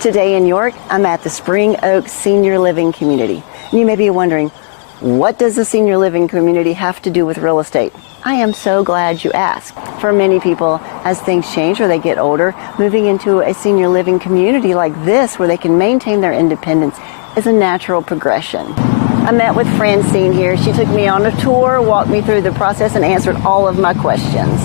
Today in York, I'm at the Spring Oak Senior Living Community. And you may be wondering, what does the senior living community have to do with real estate? I am so glad you asked. For many people, as things change or they get older, moving into a senior living community like this where they can maintain their independence is a natural progression. I met with Francine here. She took me on a tour, walked me through the process, and answered all of my questions.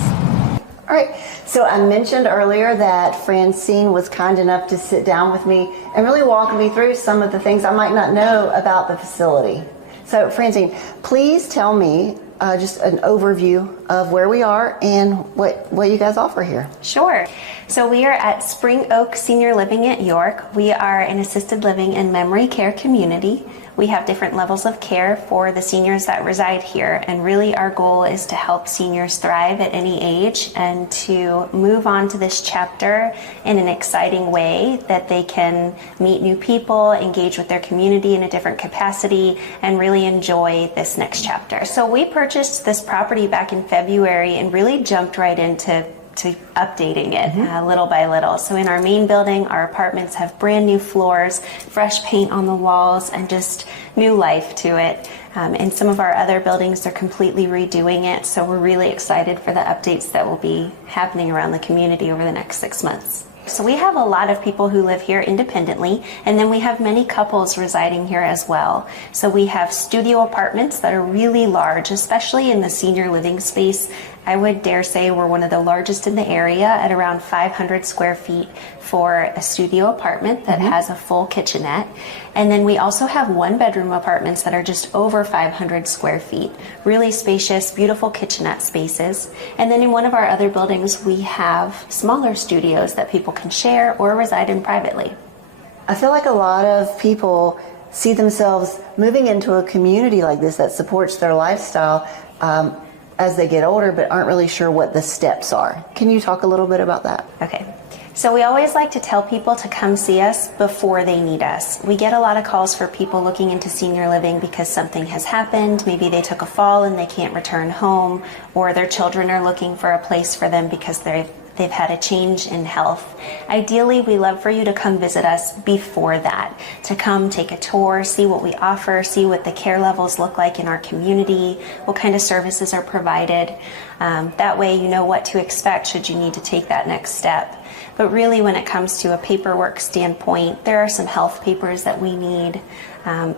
All right, so I mentioned earlier that Francine was kind enough to sit down with me and really walk me through some of the things I might not know about the facility. So Francine, please tell me just an overview of where we are and what you guys offer here. Sure. So we are at Spring Oak Senior Living at York. We are an assisted living and memory care community. We have different levels of care for the seniors that reside here, and really our goal is to help seniors thrive at any age and to move on to this chapter in an exciting way that they can meet new people, engage with their community in a different capacity, and really enjoy this next chapter. So we purchased this property back in February and really jumped right into updating it little by little. So in our main building, our apartments have brand new floors, fresh paint on the walls, and just new life to it. In some of our other buildings, they're completely redoing it. So we're really excited for the updates that will be happening around the community over the next 6 months. So we have a lot of people who live here independently, and then we have many couples residing here as well. So we have studio apartments that are really large, especially in the senior living space. I would dare say we're one of the largest in the area at around 500 square feet for a studio apartment that has a full kitchenette. And then we also have one-bedroom apartments that are just over 500 square feet. Really spacious, beautiful kitchenette spaces. And then in one of our other buildings, we have smaller studios that people can share or reside in privately. I feel like a lot of people see themselves moving into a community like this that supports their lifestyle as they get older, but aren't really sure what the steps are. Can you talk a little bit about that? Okay. So we always like to tell people to come see us before they need us. We get a lot of calls for people looking into senior living because something has happened. Maybe they took a fall and they can't return home, or their children are looking for a place for them because they've had a change in health. Ideally, we love for you to come visit us before that, to come take a tour, see what we offer, see what the care levels look like in our community, what kind of services are provided. That way you know what to expect should you need to take that next step. But really, when it comes to a paperwork standpoint, there are some health papers that we need.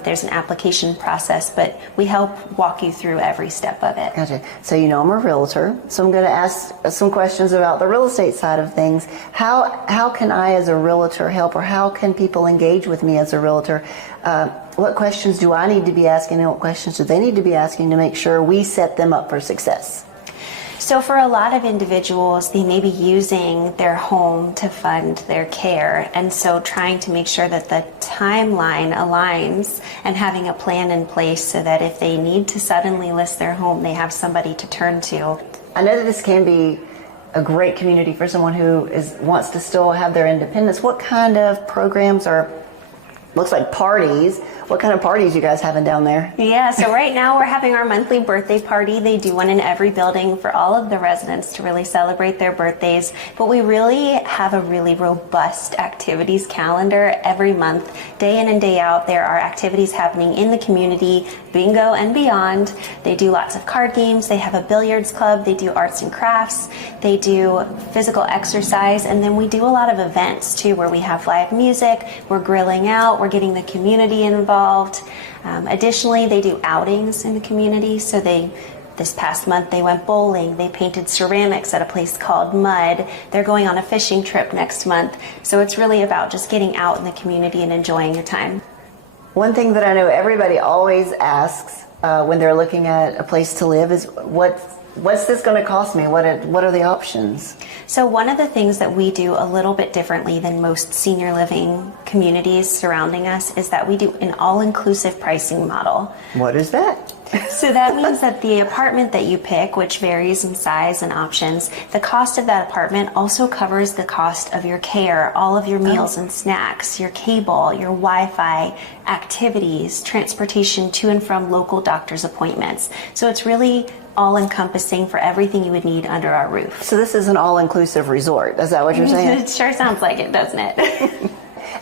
There's an application process, but we help walk you through every step of it. Gotcha. So you know I'm a realtor, so I'm going to ask some questions about the real estate side of things. How can I as a realtor help, or how can people engage with me as a realtor? What questions do I need to be asking, and what questions do they need to be asking to make sure we set them up for success? So for a lot of individuals, they may be using their home to fund their care, and so trying to make sure that the timeline aligns and having a plan in place so that if they need to suddenly list their home, they have somebody to turn to. I know that this can be a great community for someone who wants to still have their independence. What kind of programs looks like parties? What kind of parties you guys having down there? Yeah, so right now we're having our monthly birthday party. They do one in every building for all of the residents to really celebrate their birthdays. But we really have a really robust activities calendar every month. Day in and day out, there are activities happening in the community, bingo and beyond. They do lots of card games. They have a billiards club. They do arts and crafts. They do physical exercise. And then we do a lot of events too, where we have live music. We're grilling out. We're getting the community involved. Additionally, they do outings in the community. So this past month they went bowling. They painted ceramics at a place called Mud. They're going on a fishing trip next month. So it's really about just getting out in the community and enjoying your time. One thing that I know everybody always asks when they're looking at a place to live is what's this going to cost me? What are the options? So one of the things that we do a little bit differently than most senior living communities surrounding us is that we do an all-inclusive pricing model. What is that? So that means that the apartment that you pick, which varies in size and options, the cost of that apartment also covers the cost of your care, all of your meals and snacks, your cable, your Wi-Fi, activities, transportation to and from local doctor's appointments. So it's really all-encompassing for everything you would need under our roof. So this is an all-inclusive resort. Is that what you're saying? It sure sounds like it, doesn't it?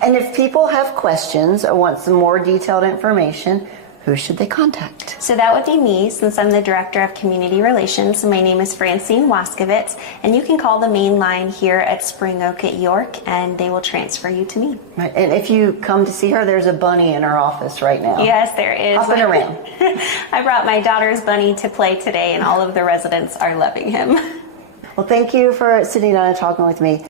And if people have questions or want some more detailed information, who should they contact? So that would be me, since I'm the Director of Community Relations. My name is Francine Waskovitz, and you can call the main line here at Spring Oak at York, and they will transfer you to me. Right. And if you come to see her, there's a bunny in her office right now. Yes, there is. Hopping around. I brought my daughter's bunny to play today, and all of the residents are loving him. Well, thank you for sitting down and talking with me.